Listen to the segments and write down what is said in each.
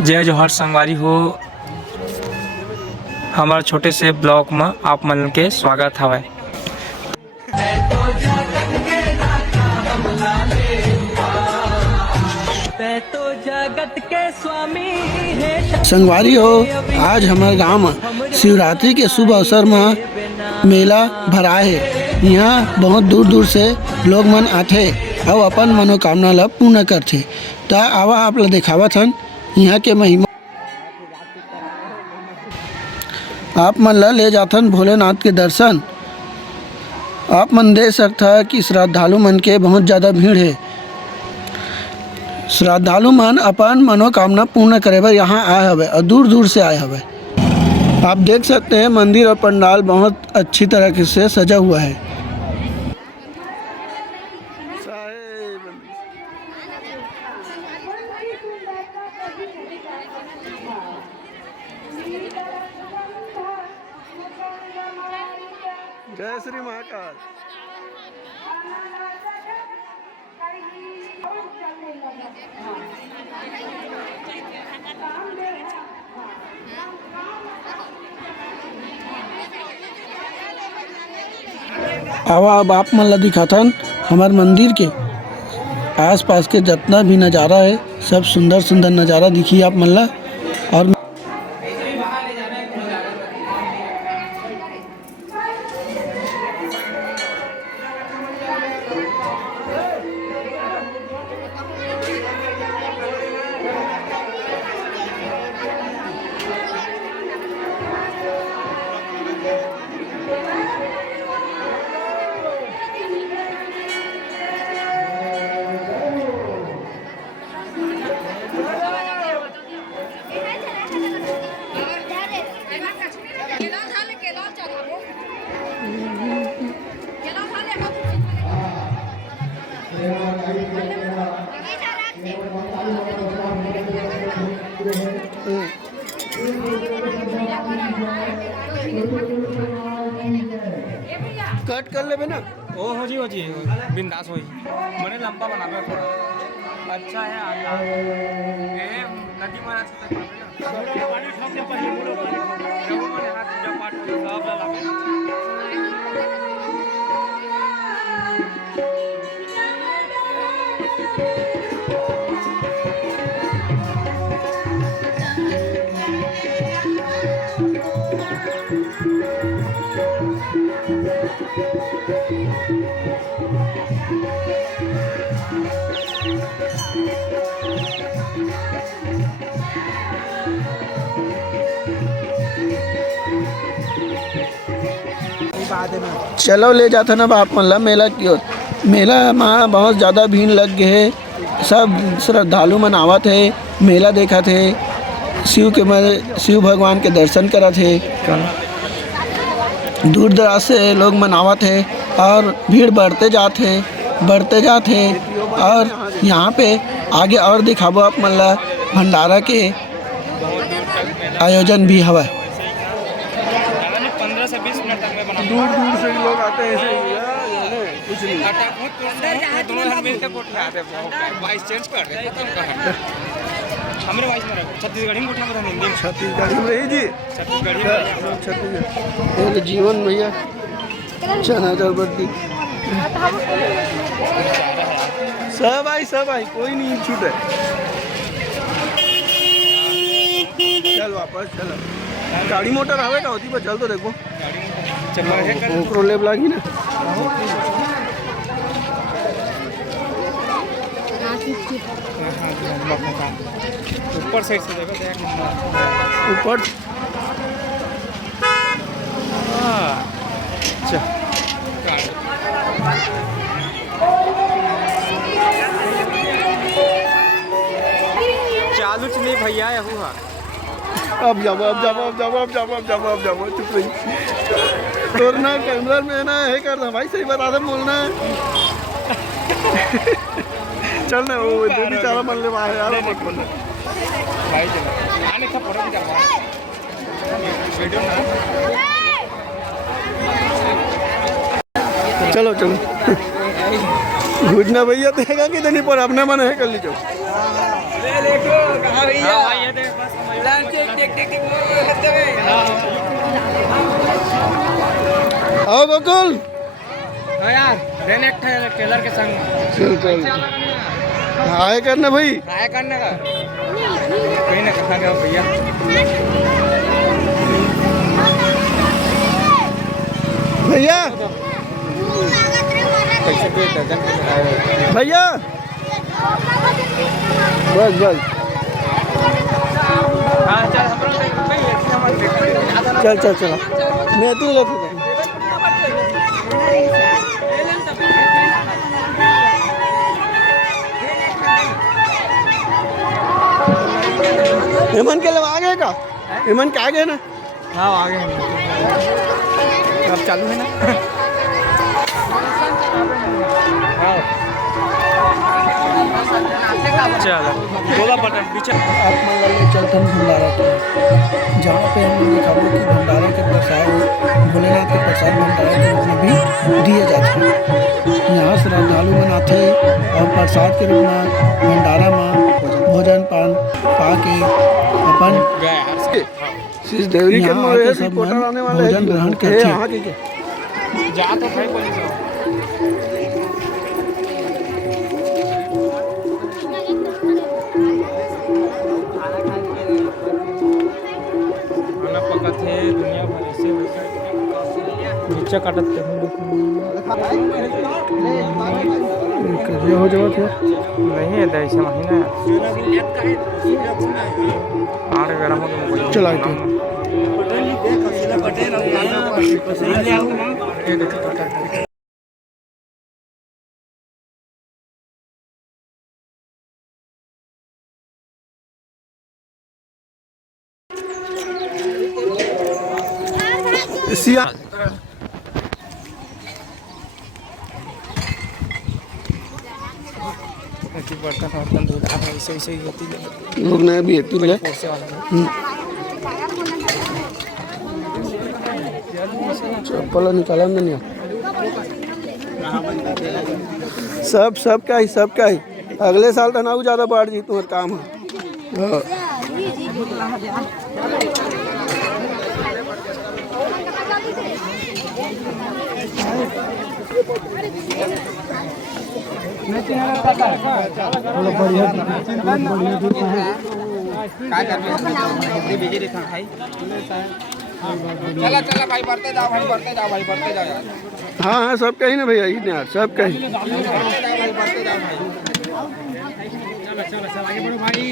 जय जोहार संगवारी हो। हमारे छोटे से ब्लॉग में आप मन के स्वागत हवय। संगवारी हो, आज हमारे गांव में शिवरात्रि के शुभ अवसर में मेला भराए है। यहाँ बहुत दूर दूर से लोग मन आथे और अपन मनोकामना ला पूर्ण करथे। तो आवा आप ला दिखावत हन यहाँ के महिमा। आप मन ला ले जाथन भोलेनाथ के दर्शन। आप मन देख सकता कि श्रद्धालु मन के बहुत ज़्यादा भीड़ है। श्रद्धालु मन अपन मनोकामना पूर्ण करे बर यहाँ आए हवे और दूर दूर से आए हवे। आप देख सकते हैं मंदिर और पंडाल बहुत अच्छी तरह से सजा हुआ है। जय श्री महाकाल। अब आप मन ला दिखाथन हमार मंदिर के आसपास के जितना भी नज़ारा है, सब सुंदर सुंदर नज़ारा दिखी आप मन ला। और कट कर ले ना। ओ हो जी बिंदास हो जी। मने लंबा बनावे थोड़ा अच्छा है। आगे ए नदी महाराज तक ना पानी सबसे पहले बोलो जब मन हाथ पूजा पाठ सब लागे। चलो ले जाते ना आप मन ला मेला की ओर। मेला में बहुत ज़्यादा भीड़ लग गए है। सब श्रद्धालु मन आवत है, मेला देखत है, शिव भगवान के दर्शन करत है। दूर दराज से लोग मन आवत है और भीड़ बढ़ते जाते और यहाँ पे आगे और दिखाबो आप मन ला भंडारा के आयोजन भी हवा। 15 से 20 मिनट तक में बना। दूर दूर से लोग आते हैं ऐसे कुछ नहीं। दोनों हाथ मिलकर कोट में आते हैं। वॉइस चेंज कर रहे हैं। हमरे वॉइस में रखो। छत्तीसगढ़ी में कोठा में हिंदी में। छत्तीसगढ़ी में रही जी। छत्तीसगढ़ी में छत्तीसगढ़ जीवन भैया चना चरबद्दी सब आई कोई नहीं छूटे। चल वापस चल। गाड़ी मोटर आवे का होती पर चल तो देखो। प्रोलेब लागी ना। ऊपर साइड से देखो ऊपर। चालू च नहीं भैया हुआ। अब जाओ चुप रही। तोर ना कैमरा में ना है करना भाई, सही बता दे बोलना। चल ना वो दीदी चारा मन ले मारे यार मत बोलना भाई। आने का फोटो भी करवा वीडियो ना। चलो घुटना भैया देगा कि नहीं पर अपने मन है कर लीजिए। भैया आओ बकुल हाँ यार देने एक टेलर के संग चल चल हाय करना भाई ट्राई करने का कहीं ना कहा गया भैया भैया कैसे भी दर्जन भैया बस बस हाँ चल हम लोग भाई ऐसे हमारे चल चल चल मैं तू लेके जा हेमंत के लोग आगे का हेमंत के आगे ना हाँ आगे अब चालू है ना चलो बोला बटन पीछे आप मंगल में चलतन भंडारा के जहाँ पे हम देखा कि भंडारे के प्रसाद भोलेनाथ के प्रसाद भंडारा के रूप में भी दिए जाते हैं यहाँ श्रद्धालु मनाते और प्रसाद के रूप में भंडारा में भोजन पान पा के अपन देवरी के यहाँ मोहे आके सब रिपोर्टर आने वाले भोजन ग्रहण करते हैं यहाँ के जा तो भाई बोली खाना पकाते हैं दुनिया भर ऐसे वैसे नीचे काटते हैं ये हो जाओ थे नहीं है ऐसे महीना आठ गरम हो गया चलाए थे सिया बर्तन वर्तन धुला है ऐसे ऐसे ही होती है लोग नए भी है तू ले पोसे वाला चप्पल निकाला नहीं सब का ही अगले साल तो ना ज़्यादा बढ़ जी तुम्हारा काम है हाँ। चला चला भाई बढ़ते जाओ भाई बढ़ते जाओ भाई बढ़ते जाओ यार हाँ हाँ सब कहीं ना भैया इतने यार सब कहीं बढ़ते जाओ भाई चलो चलो आगे बढ़ो भाई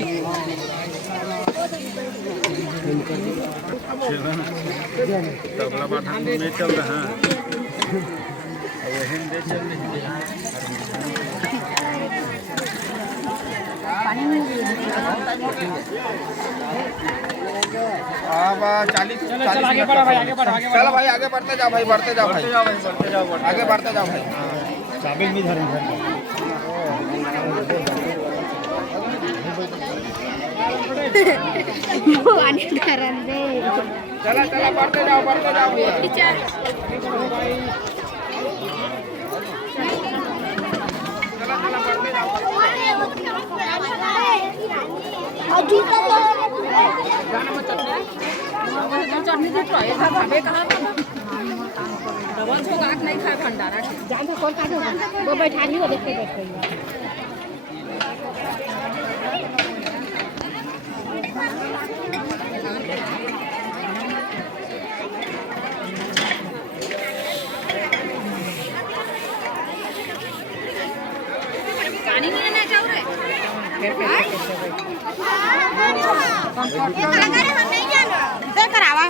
तबला बाधा में चल रहा है हिंदी चल रही हाँ 40 आगे बढ़ो भाई आगे बढ़ो चलो भाई आगे बढ़ते जाओ भाई बढ़ते जाओ भाई आगे बढ़ते जाओ भाई चाबी भी धरे चला चला बढ़ते जाओ चटनी दे तो ये खाबे कहां पर डबल छोगाट नहीं खाए भंडारा जान तो कौन काटो वो बैठा लियो देखते बैठ पानी नहीं लेना चाह रहे दे करावा